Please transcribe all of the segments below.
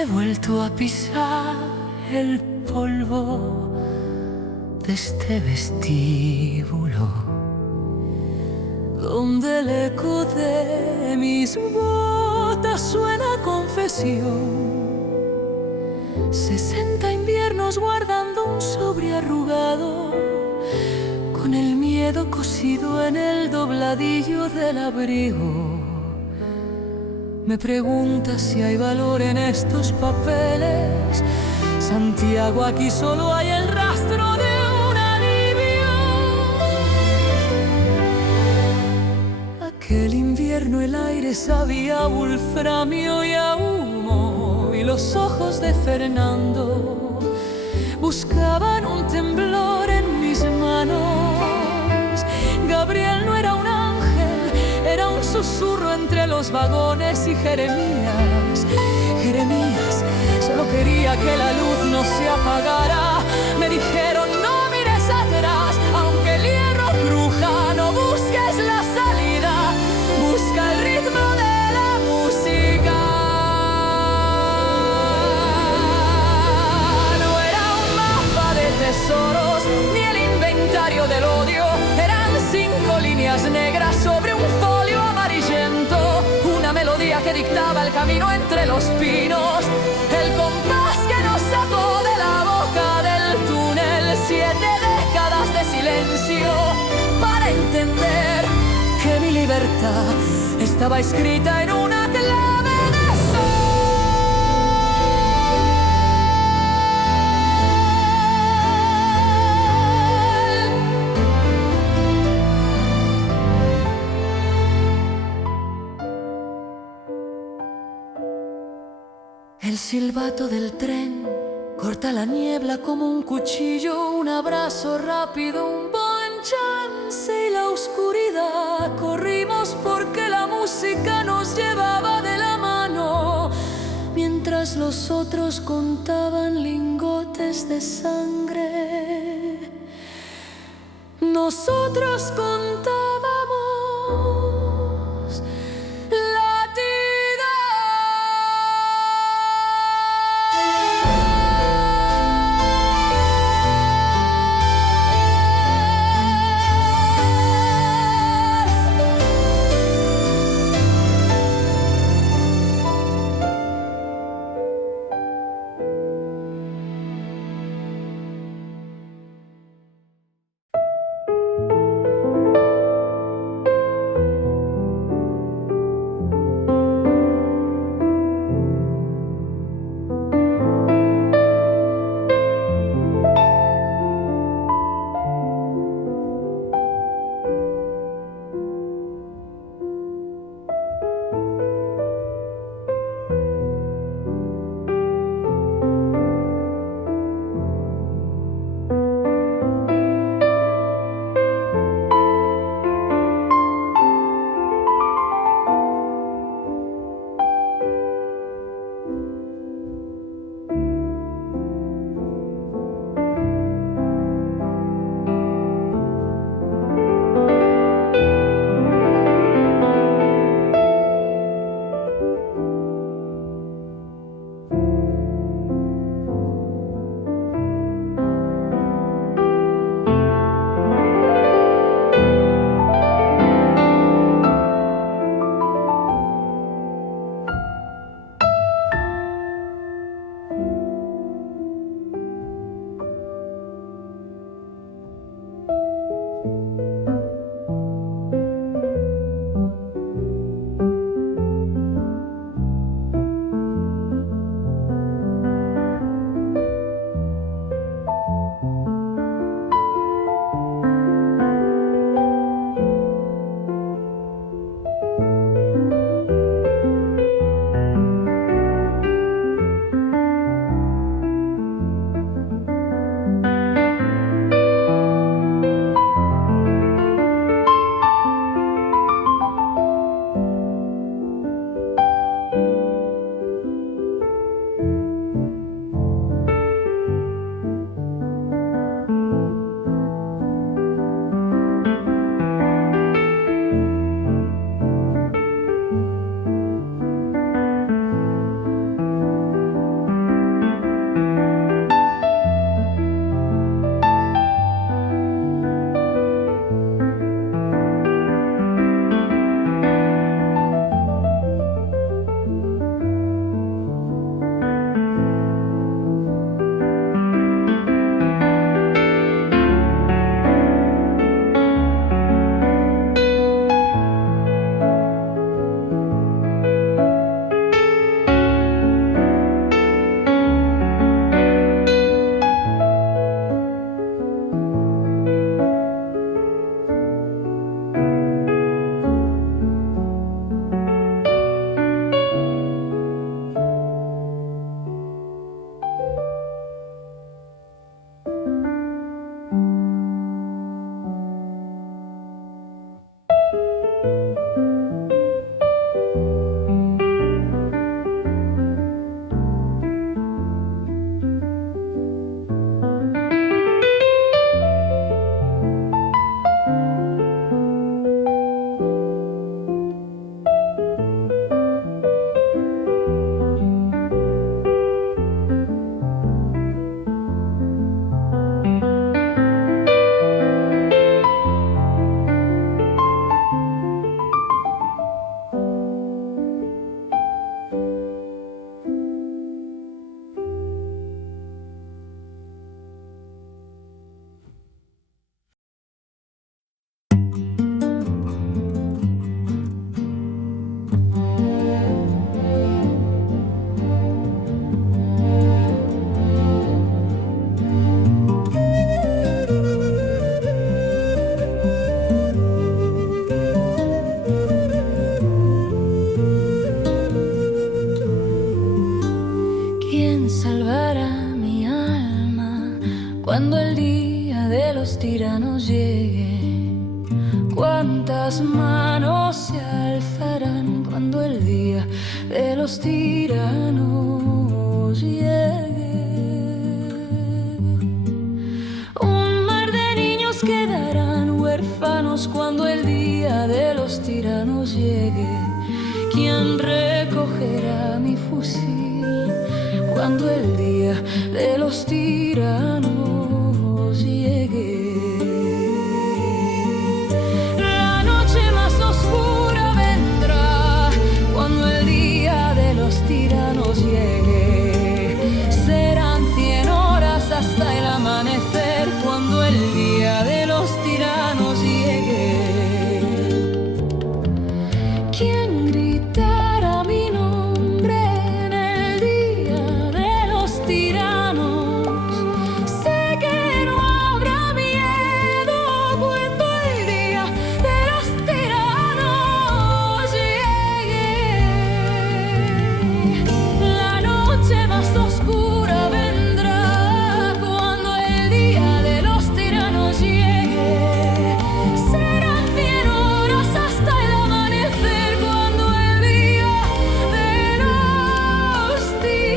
He vuelto a pisar el polvo de este vestíbulo, donde el eco de mis botas suena a confesión. 60 inviernos guardando un sobre arrugado, con el miedo cosido en el dobladillo del abrigo. Me pregunta si hay valor en estos papeles. Santiago, aquí solo hay el rastro de un alivio. Aquel invierno el aire sabía a wolframio y a humo, y los ojos de Fernando buscaban un temblor en mis manos. Gabriel no era un ángel, era un susurro entre los vagones, y Jeremías solo quería que la luz no se apagara. Me dijeron no mires atrás, aunque el hierro cruja, no busques la salida, busca el ritmo de la música. No era un mapa de tesoros, ni el inventario del odio, eran 5 líneas negras sobre un folio amarillento, una melodía que dictaba el camino entre los pinos, el compás que nos sacó de la boca del túnel. 7 décadas de silencio para entender que mi libertad estaba escrita en una clave de sol. El silbato del tren corta la niebla como un cuchillo, un abrazo rápido, un buen chance y la oscuridad. Corrimos porque la música nos llevaba de la mano, mientras los otros contaban lingotes de sangre. Nosotros contábamos los tiranos llegue. ¿Cuántas manos se alzarán cuando el día de los tiranos llegue? Un mar de niños quedarán huérfanos cuando el día de los tiranos llegue. ¿Quién recogerá mi fusil cuando el día de los tiranos llegue? La noche más oscura vendrá cuando el día de los tiranos llegue. Serán 100 horas hasta el amanecer cuando el día de los tiranos llegue. ¿Quién gritará mi nombre en el día de los tiranos? Sé que no habrá miedo cuando el día de los tiranos llegue. La noche más oscura vendrá cuando el día de los tiranos llegue. Serán 100 horas hasta el amanecer cuando el día de los tiranos llegue.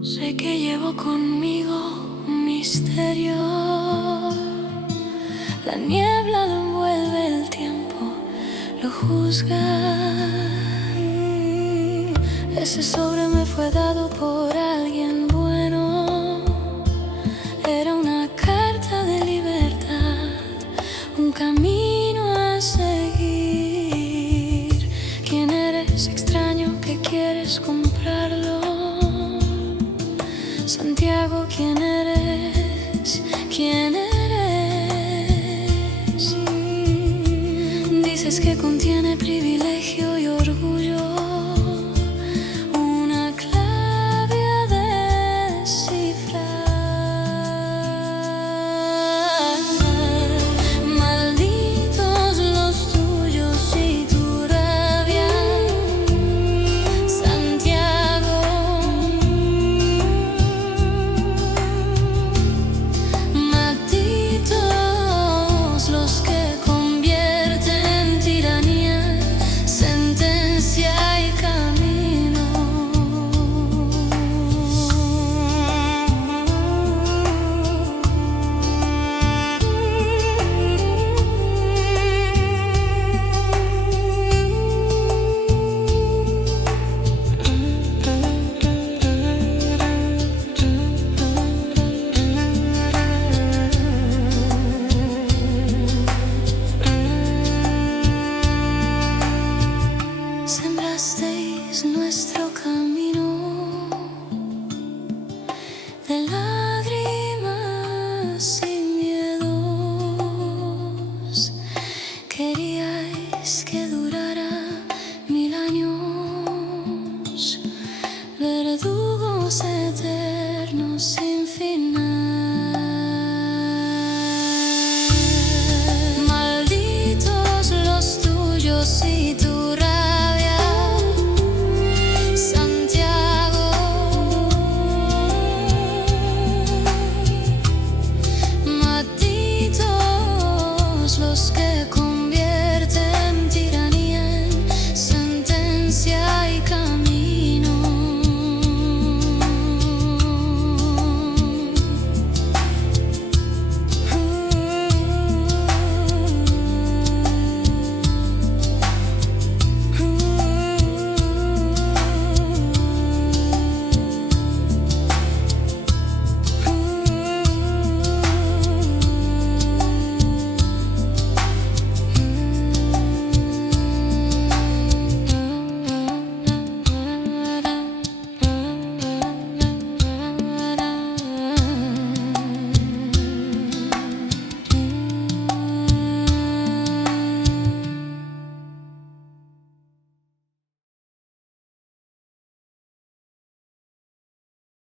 Sé que llevo conmigo un misterio. La niebla lo envuelve, el tiempo lo juzga. Ese sobre me fue dado por alguien bueno. Era una carta de libertad, un camino a seguir. ¿Quién eres, extraño, que quieres comprarlo? Santiago, ¿quién eres? ¿Quién eres? Dices que contiene privilegio y orgullo, una clave a descifrar. Malditos los tuyos y tu rabia, Santiago. Malditos los que convierten en tiranía sentencias los que